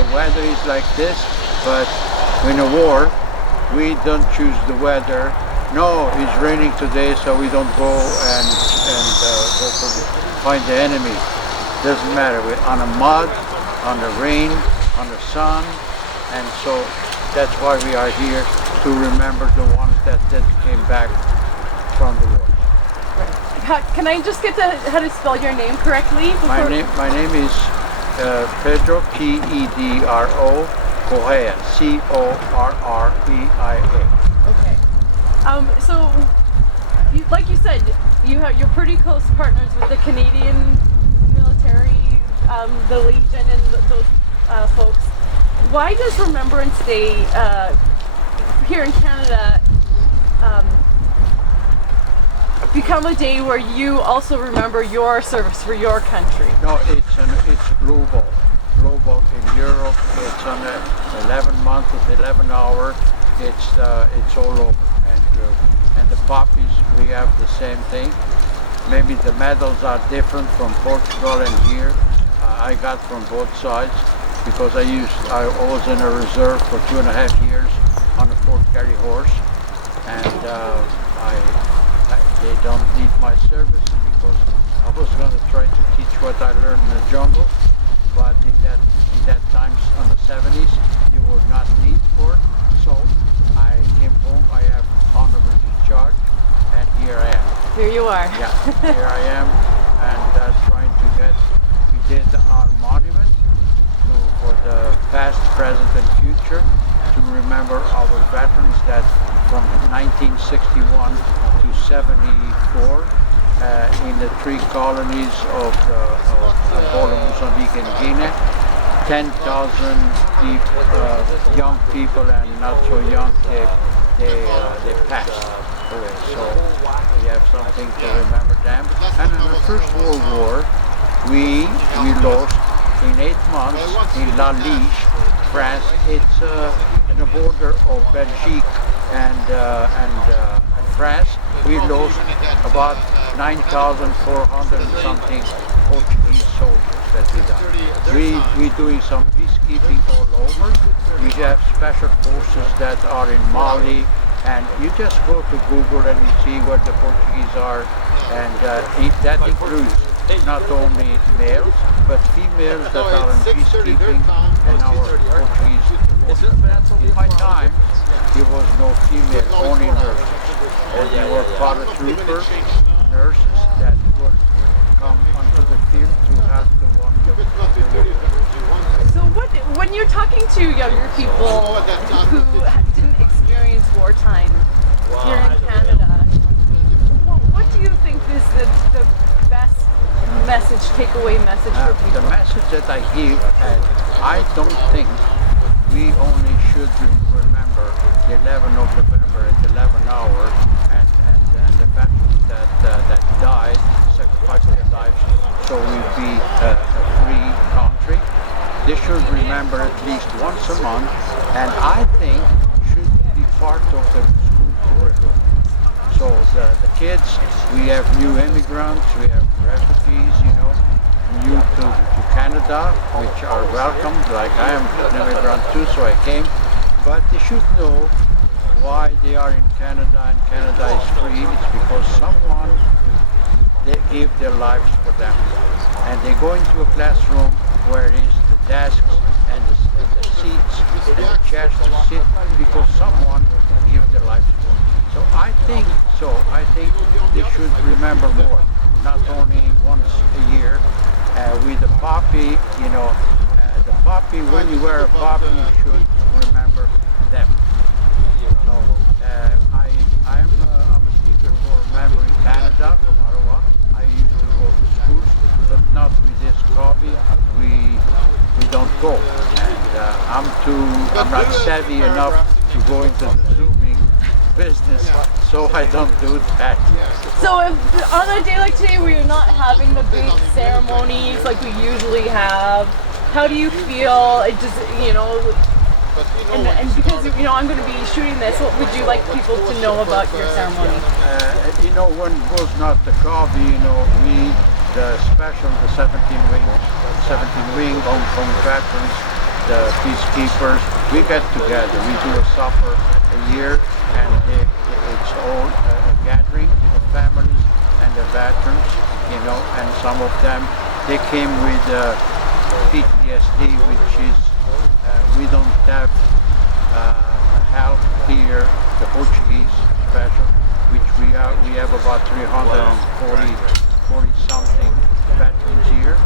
the weather is like this, but in a war, we don't choose the weather. No, it's raining today, so we don't go and go find the enemy. Doesn't matter. We're on the mud, on the rain, on the sun, and so that's why we are here, to remember the ones that came back from the war. Right. Can I just get how to spell your name correctly? My name is Pedro, Pedro Correa, Corrrea. Okay. So, like you said, you're pretty close partners with the Canadian military, the Legion, and those folks. Why does Remembrance Day here in Canada become a day where you also remember your service for your country? No, it's global. Global in Europe. It's on the 11 month of 11 hour. It's all over. And the poppies, we have the same thing. Maybe the medals are different from Portugal and here. I got from both sides because I was in a reserve for 2.5 years on a Fort Garry horse, and they don't need my services because I was going to try to teach what I learned in the jungle, but in that times on the 70s, you were not need for it. So I came home. I have honorable discharge, and here I am. Here you are. Yeah, here I am, and trying to get. We did our monument for the past, present, and future to remember our veterans that from 1961 to 74 in the 3 colonies of Angola, Mozambique, and Guinea. 10,000 young people and not so young, they passed away. So we have something to remember them. And in the First World War, we lost in 8 months in La Liege, France. It's in the border of Belgique and France. We lost about 9,400 and something Portuguese soldiers that we done. We're doing some peacekeeping all over. We have special forces that are in Mali, and you just go to Google and you see where the Portuguese are, and that includes not only males, but females that are in peacekeeping and our Portuguese forces. In my time, there was no female, only nurses. And there were paratroopers, nurses that would come onto the field to have the one that So when you're talking to younger people who didn't experience wartime here in Canada, what do you think is the best takeaway message for people? The message that I give, I don't think we only should remember the 11th of November at 11 hours and the veterans that died, sacrificed their lives so we'd be a free country. They should remember at least once a month, and I think should be part of the school curriculum. So the kids, we have new immigrants, we have refugees, new to Canada, which are welcomed, like I am an immigrant too, so I came. But they should know why they are in Canada and Canada is free. It's because someone, they gave their lives for them. And they go into a classroom where it is the desks and the seats and the chairs to sit because someone gave their lives for them. So I think they should remember more, not only once a year. With the poppy, the poppy, when you wear a poppy, you should remember them. So I'm a speaker for Remembering Canada from Ottawa. I used to go to schools, but not with this hobby. We don't go, and I'm not savvy enough to go into the Zooming business, so I don't do that. So if on a day like today where you're not having the big ceremonies like we usually have, how do you feel? It just, and because I'm going to be shooting this, what would you like people to know about your ceremony? When it was not the coffee, we, the special, the 17 wing Hong Kong veterans, peacekeepers. We get together. We do a supper a year, and it's all a gathering with the families and the veterans, and some of them, they came with PTSD, which is, we don't have help here, the Portuguese special, which we have about 340 something veterans here,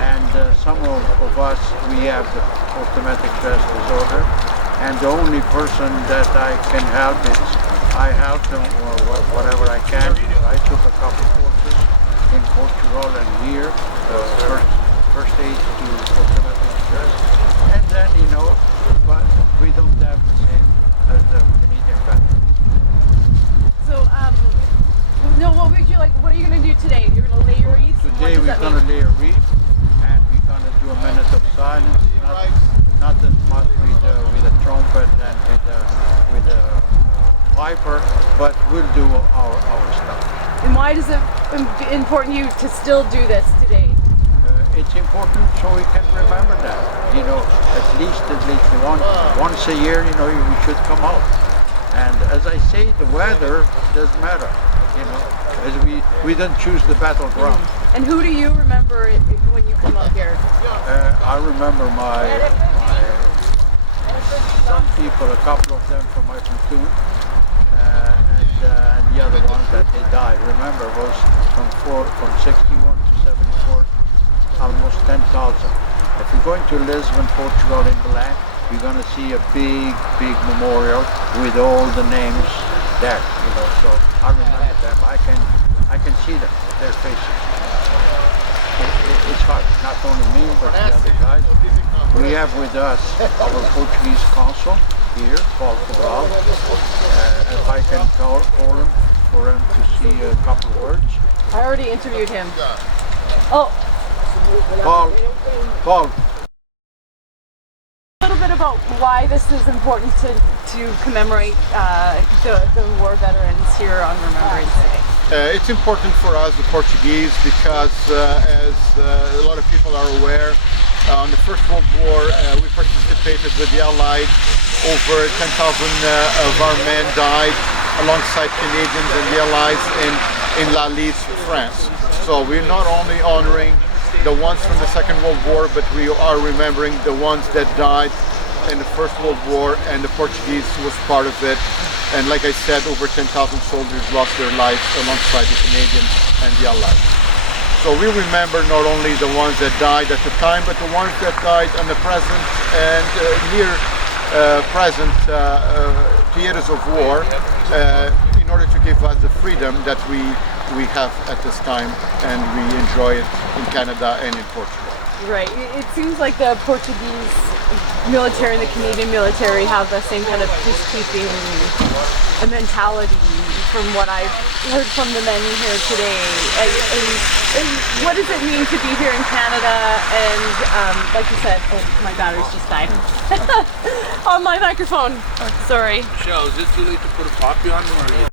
and some of us, we have the automatic stress disorder, and the only person that I can help is I help them or whatever I can. I took a couple courses in Portugal and here, first aid to automatic stress, and then but we don't have the same as the Canadian veterans. So, no, what would you like? What are you going to do today? You're going to lay your wreath? Today we're going to lay a wreath, and we're going to do a minute of silence. Not as much with a trumpet and with a piper, but we'll do our stuff. And why is it important to you to still do this today? It's important so we can remember that. At least once a year, we should come out. And as I say, the weather doesn't matter. As we don't choose the battleground. And who do you remember when you come up here? I remember some people, a couple of them from my platoon, and the other ones that they died. Remember, was from 61 to 74, almost 10,000. If you're going to Lisbon, Portugal, in Belém, you're going to see a big memorial with all the names there. So I remember them. I can see them, their faces. It's hard, not only me, but the other guys. We have with us our Portuguese consul here, Paul Cabral. If I can call him for him to see a couple words. I already interviewed him. Oh. Paul. A little bit about why this is important to commemorate the war veterans here on Remembrance Day. It's important for us, the Portuguese, because as a lot of people are aware, on the First World War we participated with the Allies. Over 10,000 of our men died alongside Canadians and the Allies in La Lys, France. So we're not only honoring the ones from the Second World War, but we are remembering the ones that died in the First World War, and the Portuguese was part of it. And like I said, over 10,000 soldiers lost their lives alongside the Canadians and the Allies. So we remember not only the ones that died at the time, but the ones that died in the present and near present theaters of war, in order to give us the freedom that we have at this time, and we enjoy it in Canada and in Portugal. Right. It seems like the Portuguese military and the Canadian military have the same kind of peacekeeping mentality from what I've heard from the men here today. And what does it mean to be here in Canada? And like you said, oh, my battery's just died. On my microphone. Sorry. Michelle, is it too late to put a copy on them? Or